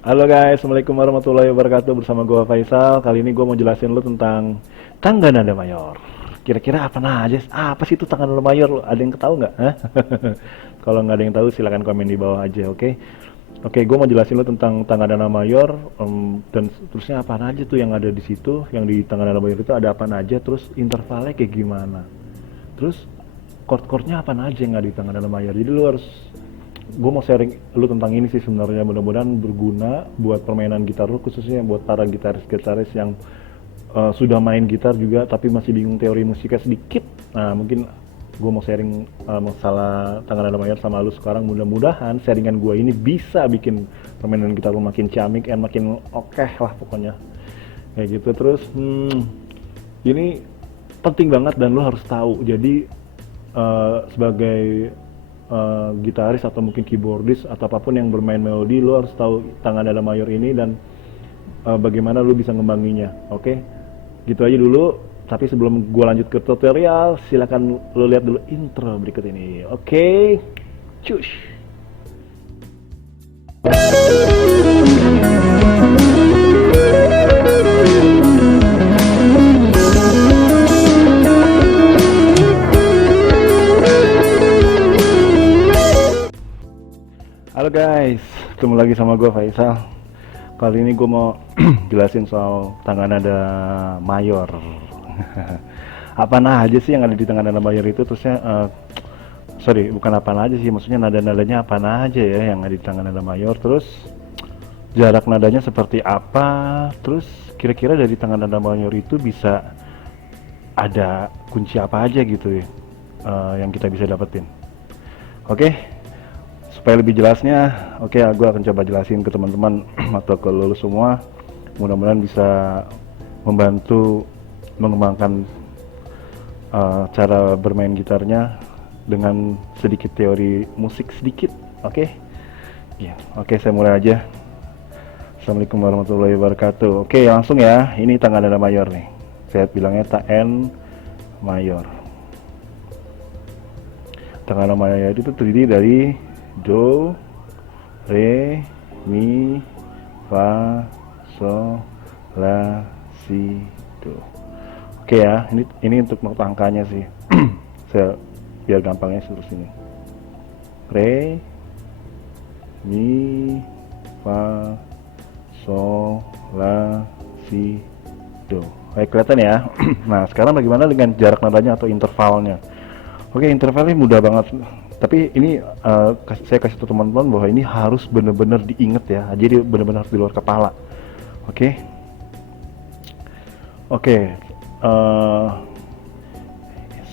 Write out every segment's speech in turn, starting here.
Halo guys, Assalamualaikum warahmatullahi wabarakatuh. Bersama gua Faisal. Kali ini gua mau jelasin lu tentang tangga nada mayor. Kira-kira apa aja? Apa sih itu tangga nada mayor? Ada yang tahu nggak? Hah? Kalau nggak ada yang tahu, silakan komen di bawah aja, oke? Oke, gua mau jelasin lu tentang tangga nada mayor, dan terusnya apa aja tuh yang ada di situ, yang di tangga nada mayor itu ada apa aja, terus intervalnya kayak gimana. Terus chord-chordnya apa aja yang ada di tangga nada mayor. Jadi lu harus gue mau sharing lu tentang ini sih sebenarnya, mudah-mudahan berguna buat permainan gitar lu, khususnya buat para gitaris-gitaris yang sudah main gitar juga tapi masih bingung teori musiknya sedikit. Nah, mungkin gue mau sharing masalah tangan nada mayor sama lu sekarang. Mudah-mudahan sharingan gue ini bisa bikin permainan gitar lu makin ciamik dan makin oke lah pokoknya. Kayak gitu. Terus ini penting banget dan lu harus tahu. Jadi sebagai gitaris atau mungkin keyboardis atau apapun yang bermain melodi, lu harus tahu tangan nada mayor ini dan bagaimana lu bisa ngembanginya. Oke, gitu aja dulu. Tapi sebelum gua lanjut ke tutorial, silakan lu lihat dulu intro berikut ini. Oke, cus. Halo guys, ketemu lagi sama gue Faisal. Kali ini gue mau jelasin soal tangga nada mayor. Apa aja sih yang ada di tangga nada mayor itu? Terusnya, sorry, bukan apa aja sih, maksudnya nada-nadanya apa aja ya yang ada di tangga nada mayor. Terus jarak nadanya seperti apa? Terus kira-kira dari tangga nada mayor itu bisa ada kunci apa aja gitu ya, yang kita bisa dapetin. Oke, supaya lebih jelasnya, oke, gue akan coba jelasin ke teman-teman atau ke lo semua. Mudah-mudahan bisa membantu mengembangkan cara bermain gitarnya dengan sedikit teori musik sedikit. Oke, ya, oke, saya mulai aja. Assalamualaikum warahmatullahi wabarakatuh. Oke, langsung ya. Ini tangga nada mayor nih. Saya bilangnya N mayor. Tangga nada mayor itu terdiri dari do, re, mi, fa, sol, la, si, do. Oke ya, ini untuk nota angkanya sih. Saya biar gampangnya seperti ini. Re, mi, fa, sol, la, si, do. Baik, kelihatan ya. Nah, sekarang bagaimana dengan jarak nadanya atau intervalnya? Oke, intervalnya mudah banget. Tapi ini saya kasih tahu teman-teman bahwa ini harus benar-benar diingat ya. Jadi benar-benar di luar kepala. Oke. Oke.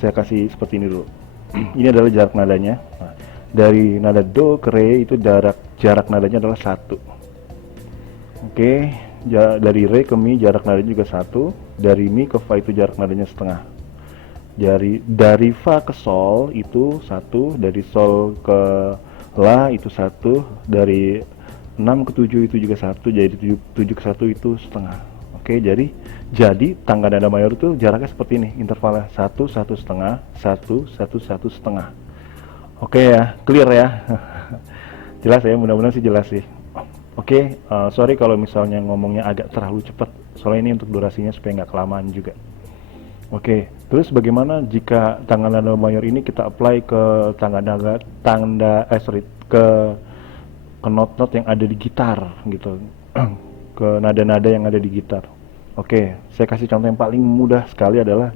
Saya kasih seperti ini dulu. Ini adalah jarak nadanya. Nah, dari nada do ke re itu jarak nadanya adalah 1. Oke. Dari re ke mi jarak nadanya juga 1. Dari mi ke fa itu jarak nadanya setengah. Dari fa ke sol itu 1, dari sol ke la itu 1, dari 6 ke 7 itu juga 1, jadi 7 ke 1 itu setengah. Oke, jadi tangga nada mayor itu jaraknya seperti ini, intervalnya 1, 1 setengah, 1, 1, 1 setengah. Oke ya, clear ya. Jelas ya, mudah-mudahan sih jelas sih. Oke, sorry kalau misalnya ngomongnya agak terlalu cepat, soalnya ini untuk durasinya supaya nggak kelamaan juga. Oke, terus bagaimana jika tangga nada mayor ini kita apply ke ke not-not yang ada di gitar gitu, ke nada-nada yang ada di gitar. Oke, saya kasih contoh yang paling mudah sekali adalah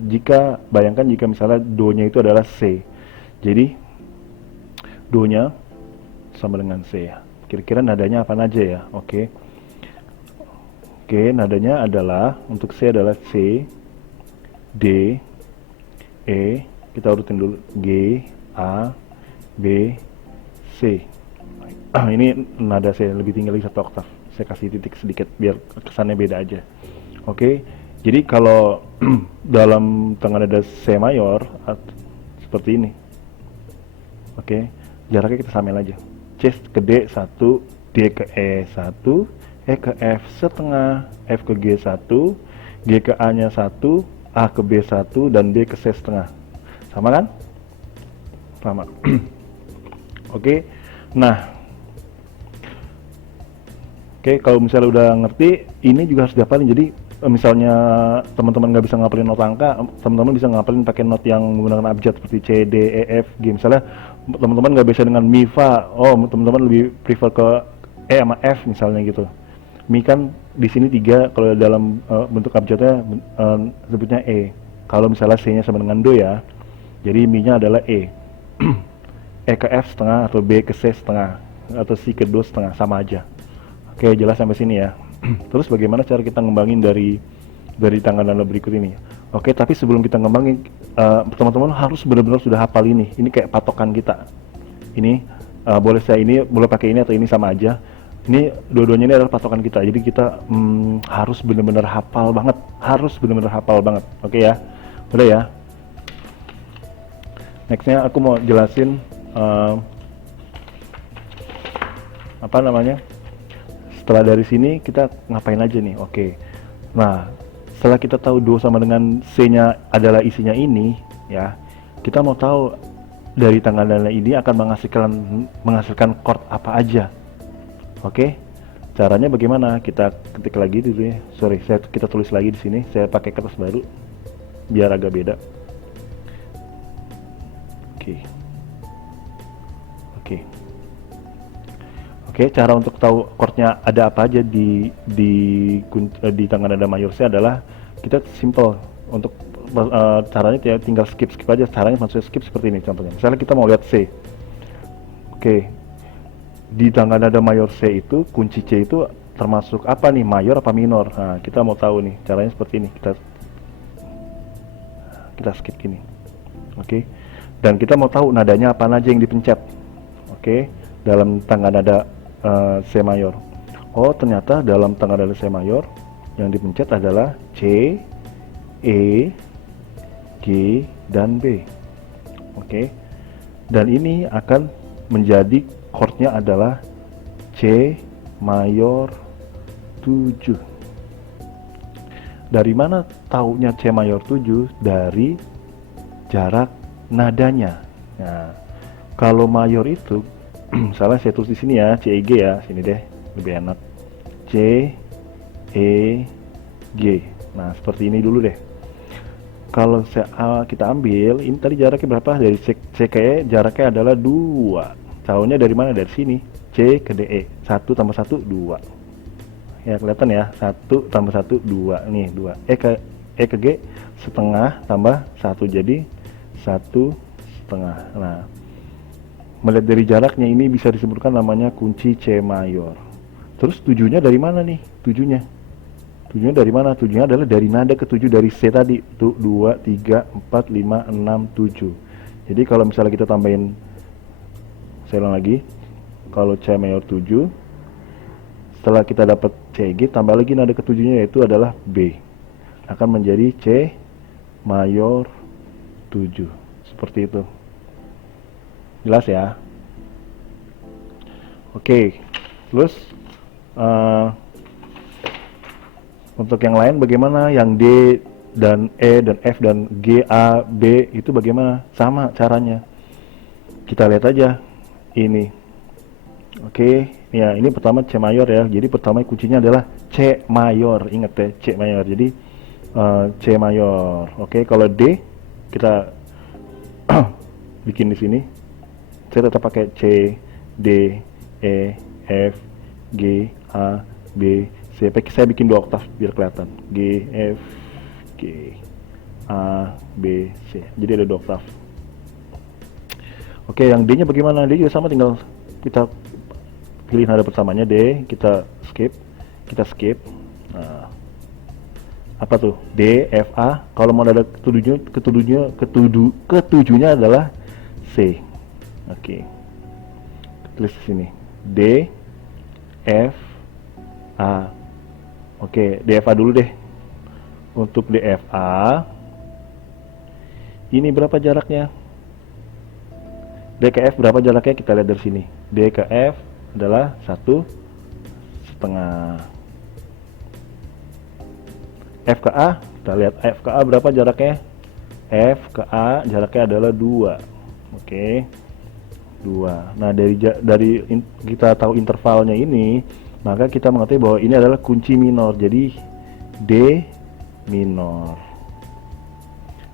bayangkan jika misalnya do-nya itu adalah C. Jadi do-nya sama dengan C ya. Kira-kira nadanya apa aja ya? Oke. Oke, nadanya adalah untuk C adalah C, D, E, kita urutin dulu, G, A, B, C. Ini nada C lebih tinggi lagi 1 oktav. Saya kasih titik sedikit biar kesannya beda aja. Oke, jadi kalau dalam tangga nada C mayor seperti ini. Oke, jaraknya kita samain aja. C ke D 1, D ke E 1, E ke F setengah, F ke G 1, G ke A nya 1, A ke B1 dan B ke C setengah. Sama kan? Sama. Oke. Nah, Oke, kalau misalnya udah ngerti, ini juga harus dihafalin. Jadi misalnya teman-teman nggak bisa ngapalin not angka, teman-teman bisa ngapalin pakai not yang menggunakan abjad seperti C, D, E, F, G. Misalnya teman-teman nggak bisa dengan mi, fa, oh teman-teman lebih prefer ke E sama F misalnya gitu. Mi kan di sini 3, kalau dalam bentuk abjadnya sebutnya E. Kalau misalnya C-nya sama dengan do ya, jadi mi-nya adalah E. E ke F setengah atau B ke C setengah atau C ke do setengah, sama aja. Oke, jelas sampai sini ya. Terus bagaimana cara kita ngembangin dari tanggal nada berikut ini? Oke, tapi sebelum kita ngembangin, teman-teman harus benar-benar sudah hafal ini. Ini kayak patokan kita. Ini boleh saya ini, boleh pakai ini atau ini sama aja. Ini dua-duanya ini adalah patokan kita. Jadi kita harus benar-benar hafal banget. Harus benar-benar hafal banget. Oke ya, udah ya. Nextnya aku mau jelasin apa namanya. Setelah dari sini kita ngapain aja nih? Oke. Nah, setelah kita tahu do sama dengan C-nya adalah isinya ini, ya. Kita mau tahu dari tanggal nada ini akan menghasilkan chord apa aja. Oke. Caranya bagaimana? Kita ketik lagi dulu ya. Sorry, kita tulis lagi di sini. Saya pakai kertas baru biar agak beda. Oke. Oke. Oke, cara untuk tahu chordnya ada apa aja di tanggal nada mayor C adalah kita simple untuk caranya tinggal skip aja. Caranya maksudnya skip seperti ini contohnya. Misalnya kita mau lihat C. Oke. Di tanggal nada mayor C itu kunci C itu termasuk apa nih? Mayor apa minor? Nah, kita mau tahu nih. Caranya seperti ini. Kita skip gini. Oke. Dan kita mau tahu nadanya apa aja yang dipencet. Oke. Dalam tanggal nada C mayor. Oh, ternyata dalam tanggal nada C mayor yang dipencet adalah C, E, G, dan B. Oke. Dan ini akan menjadi chordnya adalah C mayor 7. Dari mana taunya C mayor 7? Dari jarak nadanya. Nah, kalau mayor itu misalnya saya tulis di sini ya, C, E, G ya, sini deh, lebih enak. C, E, G. Nah, seperti ini dulu deh. Kalau kita ambil, ini tadi jaraknya berapa? Dari C ke E, jaraknya adalah 2. Tahunya dari mana? Dari sini. C ke D, E. 1 tambah 1, 2. Ya, kelihatan ya. 1 tambah 1, 2. Nih, 2. E ke G, setengah tambah 1. Jadi, 1 setengah. Nah, melihat dari jaraknya ini bisa disebutkan namanya kunci C mayor. Terus tujuhnya dari mana nih? Tujuhnya dari mana? Tujuhnya adalah dari nada ke-7 dari C tadi. Tuh 2, 3, 4, 5, 6, 7. Jadi kalau misalnya kita tambahin, saya ulang lagi. Kalau C mayor 7, setelah kita dapat C, G, tambah lagi nada ke-7-nya yaitu adalah B. Akan menjadi C mayor 7. Seperti itu. Jelas ya. Oke. Terus untuk yang lain bagaimana? Yang D dan E dan F dan G, A, B itu bagaimana? Sama caranya. Kita lihat aja ini. Oke, ya ini pertama C mayor ya. Jadi pertama kuncinya adalah C mayor. Ingat ya, C mayor. Jadi C mayor. Oke, kalau D kita bikin di sini. Saya tetap pakai C, D, E, F, G, A, B, C. Saya bikin 2 oktav biar kelihatan. G, F, G, A, B, C. Jadi ada 2 oktav. Oke, yang D-nya bagaimana? D juga sama, tinggal kita pilih nada pertamanya D, kita skip. Nah, apa tuh? D, F, A. Kalau mau nada ketujuhnya adalah C. Oke, tulis di sini D, F, A. Oke, DFA dulu deh. Untuk DFA, ini berapa jaraknya? D ke F berapa jaraknya? Kita lihat dari sini. D ke F adalah 1,5. F ke A, kita lihat F ke A berapa jaraknya? F ke A jaraknya adalah 2. Oke. 2. Nah, dari kita tahu intervalnya ini, maka kita mengetahui bahwa ini adalah kunci minor, jadi D minor.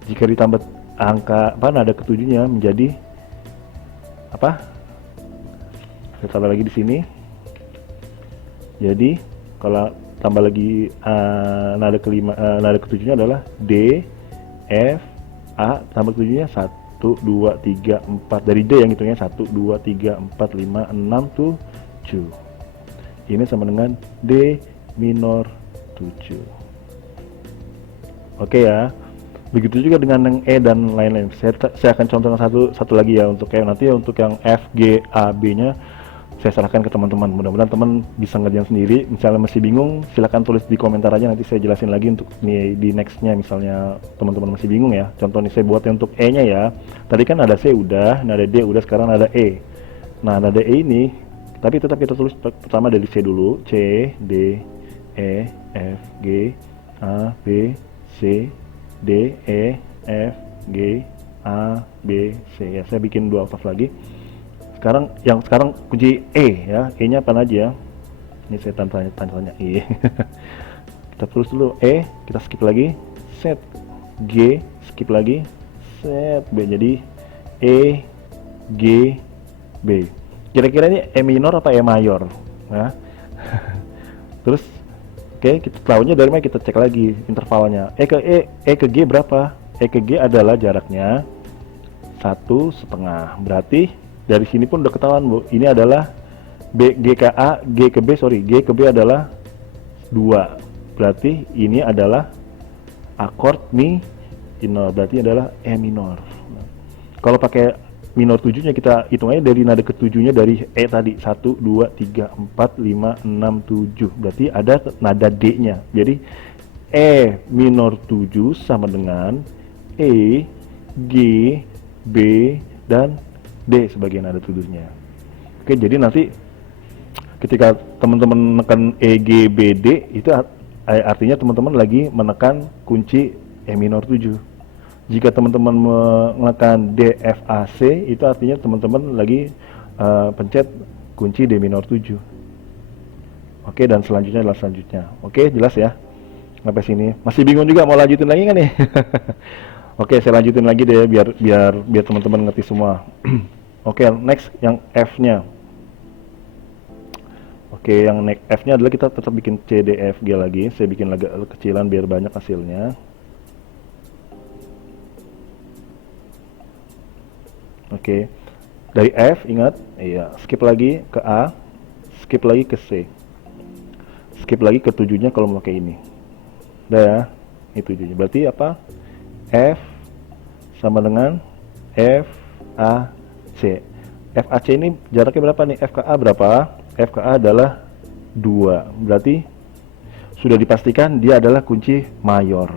Jika ditambah angka nada ketujuhnya menjadi apa? Saya tambah lagi di sini. Jadi kalau tambah lagi nada ketujuhnya adalah D, F, A, tambah ketujuhnya 1, 2, 3, 4. Dari D yang hitungnya 1, 2, 3, 4, 5, 6, 7. Ini sama dengan D minor 7. Oke ya. Begitu juga dengan yang E dan lain-lain. Saya akan contohkan satu lagi ya untuk yang nanti untuk yang F, G, A, B-nya saya serahkan ke teman-teman. Mudah-mudahan teman bisa ngerjain sendiri. Misalnya masih bingung, silahkan tulis di komentar aja, nanti saya jelasin lagi untuk di nextnya. Misalnya teman-teman masih bingung ya, contoh nih saya buatnya untuk E nya ya. Tadi kan ada C udah, ada D udah, sekarang ada E. Nah ada E ini, tapi tetap kita tulis pertama dari C dulu. C, D, E, F, G, A, B, C, D, E, F, G, A, B, C ya. Saya bikin 2 oktav lagi. Sekarang kunci E ya, E nya apa aja? Ini saya tanya E. Kita terus dulu E, kita skip lagi, set G, skip lagi, set B, jadi E, G, B. Kira-kira ini E minor apa E mayor? Nah. Terus oke, kita tahunya dari mana, kita cek lagi intervalnya. E ke G berapa? E ke G adalah jaraknya 1,5. Berarti dari sini pun udah ketahuan Bu, ini adalah G ke A, G ke B adalah 2. Berarti ini adalah akord minor, berarti adalah E minor. Kalau pakai minor 7-nya kita hitung aja dari nada ketujuhnya dari E tadi, 1, 2, 3, 4, 5, 6, 7. Berarti ada nada D-nya. Jadi E minor 7 sama dengan E, G, B, dan D sebagai nada tujuhnya. Oke, jadi nanti ketika teman-teman menekan E, G, B, D, itu artinya teman-teman lagi menekan kunci E minor 7. Jika teman-teman menekan D, F, A, C, itu artinya teman-teman lagi pencet kunci D minor 7. Oke, dan selanjutnya adalah selanjutnya. Oke, jelas ya? Sampai sini. Masih bingung juga mau lanjutin lagi kan nih? Oke, saya lanjutin lagi deh biar teman-teman ngerti semua. Oke, next yang F-nya. Oke, yang next F-nya adalah kita tetap bikin C, D, F, G lagi. Saya bikin agak kecilan biar banyak hasilnya. Oke, dari F ingat, iya, skip lagi ke A, skip lagi ke C, skip lagi ke 7-nya kalau mau pakai ini. Udah ya, itu 7-nya. Berarti apa? F sama dengan F, A, C. FAC ini jaraknya berapa nih? FKA berapa? FKA adalah 2. Berarti sudah dipastikan dia adalah kunci mayor.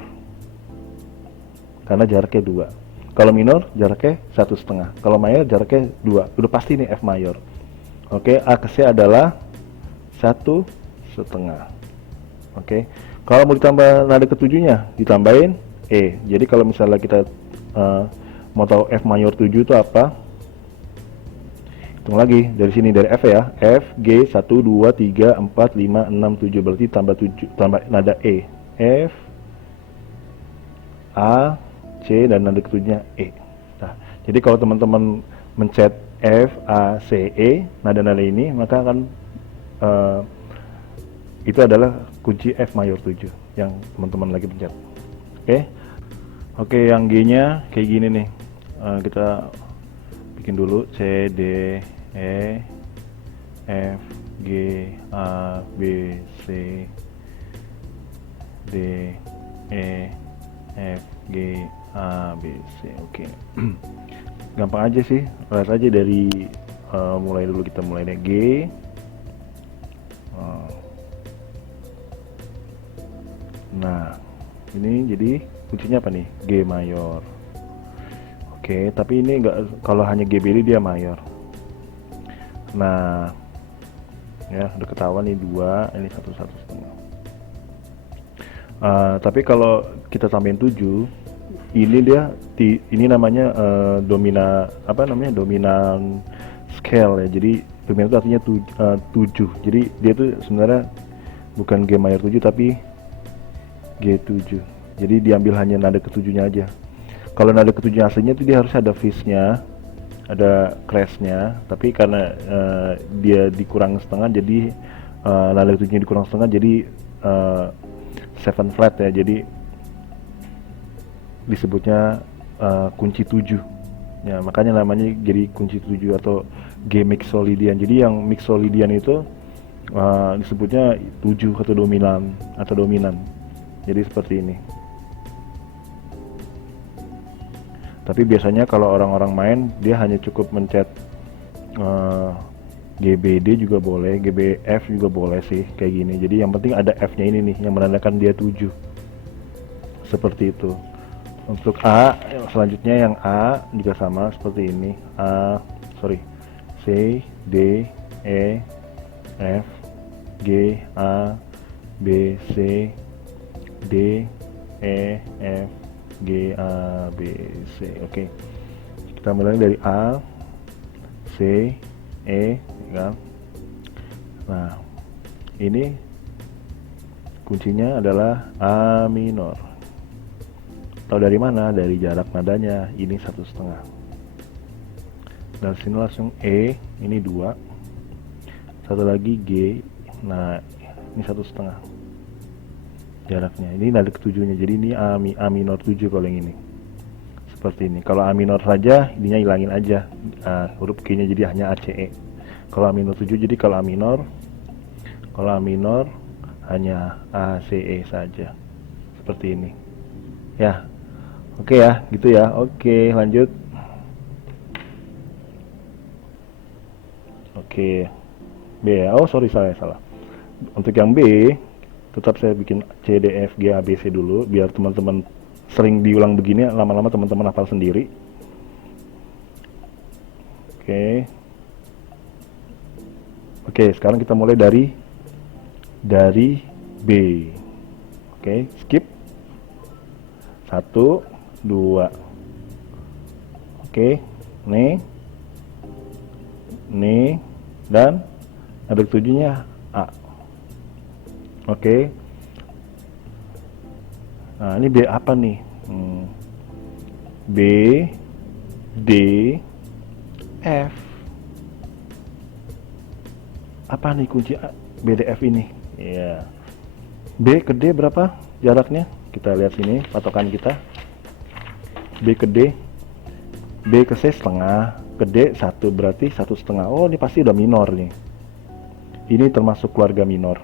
Karena jaraknya 2. Kalau minor jaraknya 1,5. Kalau mayor jaraknya 2. Udah pasti nih F mayor. Oke, A ke C adalah 1,5. Oke. Kalau mau ditambah nada ketujuhnya, ditambahin E. Jadi kalau misalnya kita mau tahu F mayor 7 itu apa? Hitung lagi dari sini, dari F ya. F, G, 1, 2, 3, 4, 5, 6, 7. Berarti tambah 7, tambah nada E. F, A, C, dan nada ketujuhnya E. Nah, jadi kalau teman-teman mencet F, A, C, E, nada-nada ini, maka akan itu adalah kunci F mayor 7 yang teman-teman lagi pencet. Oke. Oke, yang G-nya kayak gini nih. Kita bikin dulu C, D, E, F, G, A, B, C, D, E, F, G, A, B, C. Oke. Gampang aja sih, lihat aja dari mulai dulu, kita mulai dari G. Nah, ini jadi kuncinya apa nih? G mayor. Oke, tapi ini enggak, kalau hanya G beri dia mayor. Nah, ya udah ketahuan nih 2, ini 1,5. Tapi kalau kita tambahin 7, ini dia ini namanya dominan scale ya. Jadi Beminer itu artinya 7. Jadi dia tuh sebenarnya bukan G mayor 7 tapi G7. Jadi diambil hanya nada ketujuhnya aja. Kalau nada ketujuh aslinya itu dia harus ada fifth-nya, ada crest-nya, tapi karena dia dikurang setengah, jadi nada ketujuhnya dikurang setengah, jadi 7 flat ya. Jadi disebutnya kunci 7. Ya, makanya namanya jadi kunci 7 atau G mixolydian. Jadi yang mixolydian itu disebutnya 7 atau dominan. Jadi seperti ini. Tapi biasanya kalau orang-orang main dia hanya cukup mencet GBD juga boleh, GBF juga boleh sih kayak gini. Jadi yang penting ada F-nya ini nih yang menandakan dia 7. Seperti itu. Untuk A selanjutnya yang A juga sama seperti ini. C, D, E, F, G, A, B, C, D, E, F, G, A, B, C. Oke. Kita mulai dari A, C, E, kan? Nah, ini kuncinya adalah A minor. Tahu dari mana? Dari jarak nadanya. Ini 1,5. Dari sini langsung E, ini 2. Satu lagi G. Nah, ini 1,5 jaraknya. Ini nada ketujuhnya. Jadi ini A minor 7 kalau yang ini. Seperti ini. Kalau A minor saja, ininya hilangin aja. Huruf G-nya jadi hanya ACE. Kalau A minor 7, jadi kalau A minor hanya ACE saja. Seperti ini. Ya. Oke ya, gitu ya. Oke, lanjut. Oke. B ya. Oh, sorry, salah. Untuk yang B, tetap saya bikin C, D, F, G, A, B, C dulu biar teman-teman sering diulang begini, lama-lama teman-teman hafal sendiri. Oke, sekarang kita mulai dari B. Oke, skip. 1, 2. Oke, nih, dan nada ketujuhnya A. Oke. Nah, ini B apa nih? B, D, F. Apa nih kunci A, B, D, F ini? Ya. B ke D berapa jaraknya? Kita lihat sini patokan kita. B ke D. B ke C setengah, ke D 1 berarti 1,5. Oh, ini pasti udah minor nih. Ini termasuk keluarga minor.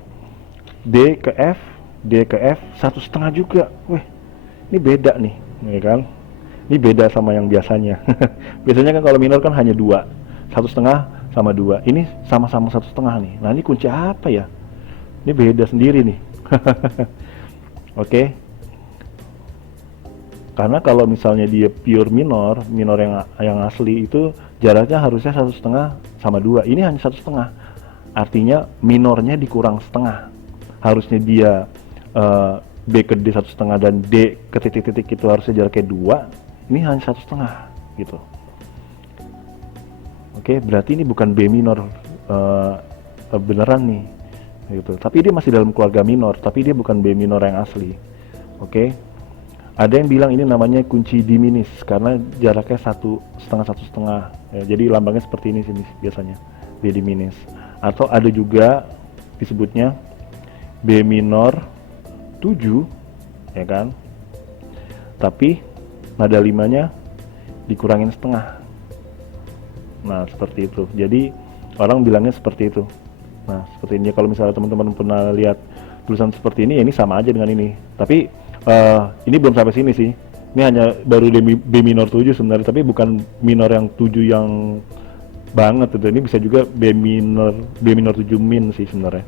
D ke F 1,5 juga. Wih, ini beda nih, ya kan? Ini beda sama yang biasanya. Biasanya kan kalau minor kan hanya 2, 1,5 sama 2. Ini sama-sama 1,5 nih. Nah, ini kunci apa ya? Ini beda sendiri nih. Oke. Karena kalau misalnya dia pure minor yang asli itu jaraknya harusnya 1,5 sama 2. Ini hanya 1,5. Artinya minornya dikurang setengah. Harusnya dia B ke D 1,5 dan D ke titik-titik itu harusnya jaraknya 2. Ini hanya 1,5 gitu. Oke, berarti ini bukan B minor beneran nih gitu. Tapi dia masih dalam keluarga minor, tapi dia bukan B minor yang asli. Oke. Ada yang bilang ini namanya kunci diminis karena jaraknya 1,5 ya, jadi lambangnya seperti ini sini biasanya, B diminis. Atau ada juga disebutnya B minor 7, ya kan? Tapi nada 5-nya dikurangin setengah. Nah, seperti itu. Jadi orang bilangnya seperti itu. Nah, seperti ini. Kalau misalnya teman-teman pernah lihat tulisan seperti ini, ya ini sama aja dengan ini. Tapi ini belum sampai sini sih. Ini hanya baru B minor 7 sebenarnya, tapi bukan minor yang 7 yang banget itu. Ini bisa juga B minor 7 min sih sebenarnya.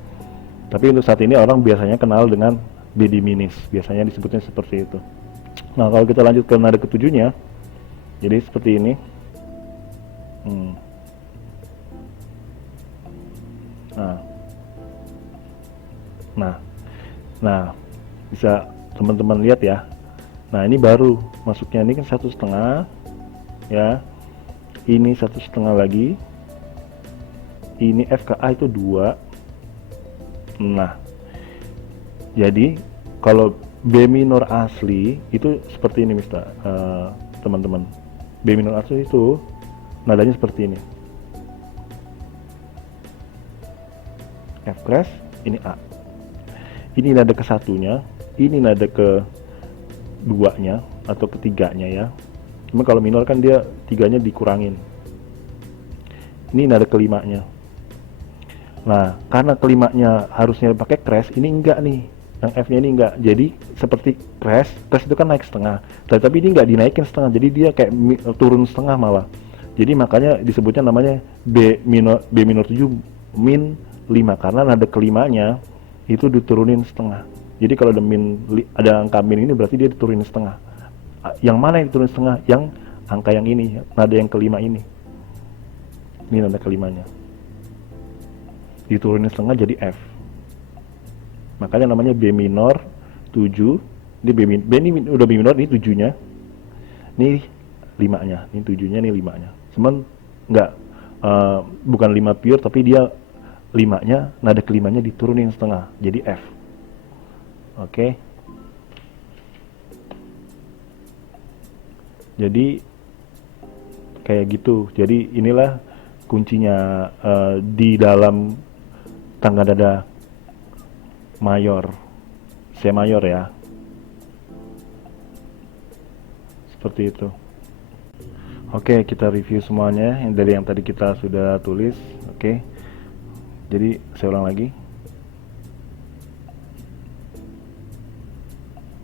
Tapi untuk saat ini orang biasanya kenal dengan B diminis. Biasanya disebutnya seperti itu. Nah, kalau kita lanjut ke nada ketujuhnya, jadi seperti ini. Nah, bisa teman-teman lihat ya. Nah, ini baru masuknya, ini kan 1,5 ya. Ini 1,5 lagi. ini F ke A itu 2. Nah, jadi kalau B minor asli itu seperti ini Mister, teman-teman. B minor asli itu nadanya seperti ini. F crash, ini A. Ini nada ke satunya, ini nada ke duanya atau ketiganya ya. Cuma kalau minor kan dia tiganya dikurangin. Ini nada kelimanya. Nah, karena kelimanya harusnya pakai crash, ini enggak nih. Yang F-nya ini enggak. Jadi seperti crash itu kan naik setengah. Tapi ini enggak dinaikin setengah. Jadi dia kayak turun setengah malah. Jadi makanya disebutnya namanya B minor 7 min 5 karena nada kelimanya itu diturunin setengah. Jadi kalau ada angka min ini berarti dia diturunin setengah. Yang mana yang diturunin setengah? Yang angka yang ini, nada yang kelima ini. Ini nada kelimanya. Diturunin setengah jadi F. Makanya namanya B minor 7. Ini B ini udah B minor, ini 7-nya. Ini 5-nya, ini 7-nya, ini 5-nya. Cuman enggak bukan 5 pure tapi dia 5-nya nada kelimanya diturunin setengah jadi F. Oke. Jadi kayak gitu. Jadi inilah kuncinya di dalam tangga nada mayor, C mayor ya. Seperti itu. Oke, kita review semuanya dari yang tadi kita sudah tulis. Oke. Jadi saya ulang lagi.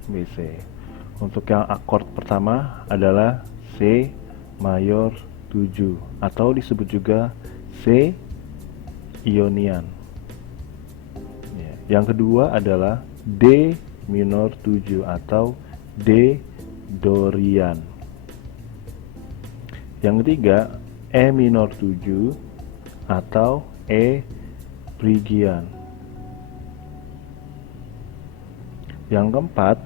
BC. Untuk yang akord pertama adalah C mayor 7 atau disebut juga C ionian. Yang kedua adalah D minor 7 atau D Dorian. Yang ketiga E minor 7 atau E Phrygian. Yang keempat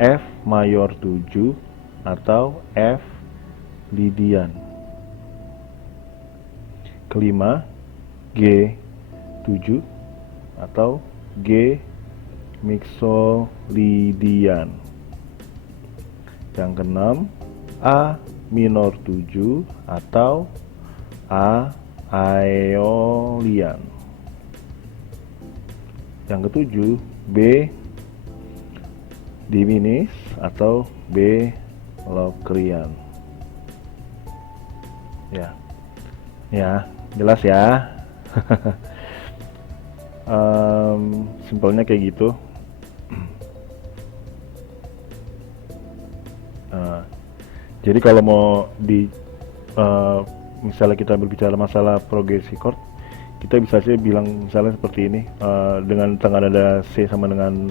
F mayor 7 atau F Lydian. Kelima G 7 atau G Mixolydian. Yang keenam A minor 7 atau A Aeolian. Yang ketujuh B diminis atau B Locrian. Ya, jelas ya. Simpelnya kayak gitu. Jadi kalau mau misalnya kita berbicara masalah progresi chord, kita bisa sih bilang misalnya seperti ini, dengan tangga nada C sama dengan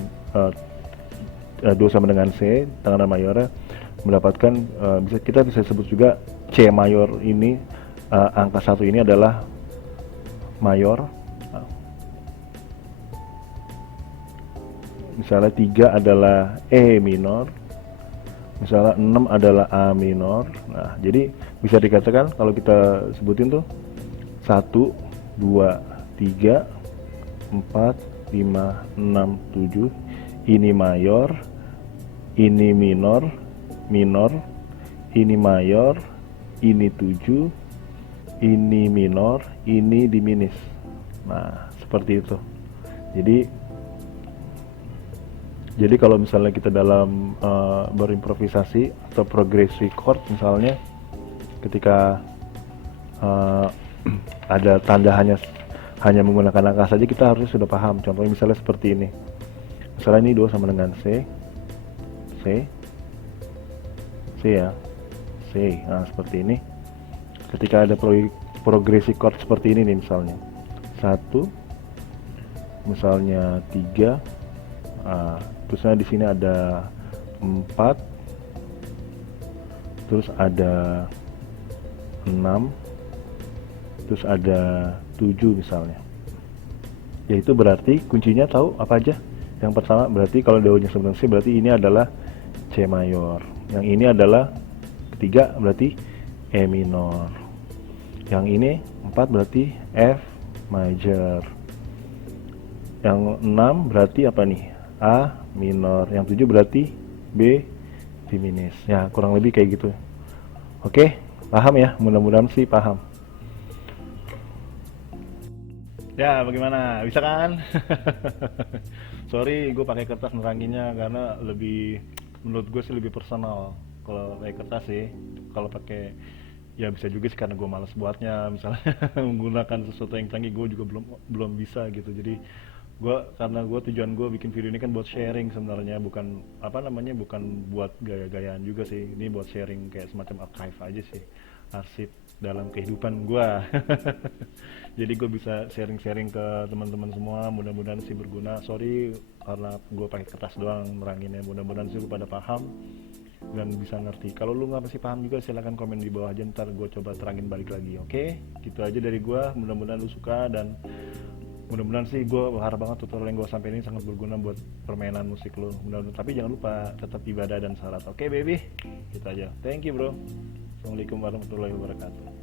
Do sama dengan C, tangga nada mayornya mendapatkan kita bisa sebut juga C mayor ini, angka 1 ini adalah mayor. Misalnya 3 adalah E minor, misalnya 6 adalah A minor. Nah, jadi bisa dikatakan kalau kita sebutin tuh 1, 2, 3, 4, 5, 6, 7. Ini mayor, ini minor, ini mayor, ini 7, ini minor, ini diminis. Nah, seperti itu. Jadi kalau misalnya kita dalam berimprovisasi atau progresi chord misalnya, ketika ada tanda hanya menggunakan angka saja, kita harusnya sudah paham. Contohnya misalnya seperti ini. Misalnya ini Do sama dengan C ya, C. Nah, seperti ini. Ketika ada progresi chord seperti ini nih, misalnya 1, misalnya 3, terusnya di sini ada 4, terus ada 6, terus ada 7 misalnya. Yaitu berarti kuncinya tahu apa aja? Yang pertama berarti kalau Do-nya sama C berarti ini adalah C mayor. Yang ini adalah ketiga berarti E minor. Yang ini 4 berarti F major. Yang 6 berarti apa nih? A minor. Yang 7 berarti B diminis. Ya, kurang lebih kayak gitu. Oke, paham ya? Mudah-mudahan sih paham. Ya, bagaimana? Bisa kan? Sorry, gue pakai kertas neranginnya karena lebih, menurut gue sih lebih personal. Kalau pakai kertas sih, kalau pakai ya bisa juga sih karena gue malas buatnya. Misalnya menggunakan sesuatu yang canggih, gue juga belum belum bisa gitu. Jadi gue, karena gue tujuan gue bikin video ini kan buat sharing sebenarnya, bukan apa namanya, bukan buat gaya-gayaan juga sih. Ini buat sharing kayak semacam archive aja sih, arsip dalam kehidupan gue. Jadi gue bisa sharing-sharing ke teman-teman semua, mudah-mudahan sih berguna. Sorry karena gue pakai kertas doang neranginnya, mudah-mudahan sih lu pada paham dan bisa ngerti. Kalau lu nggak masih paham juga silahkan komen di bawah aja, ntar gue coba terangin balik lagi. Oke, gitu aja dari gue, mudah-mudahan lu suka dan mudah-mudahan sih, gue berharap banget tutorial yang gue sampai ini sangat berguna buat permainan musik lo. Mudah-mudahan, tapi jangan lupa tetap ibadah dan syarat. Oke baby, gitu aja. Thank you bro. Assalamualaikum warahmatullahi wabarakatuh.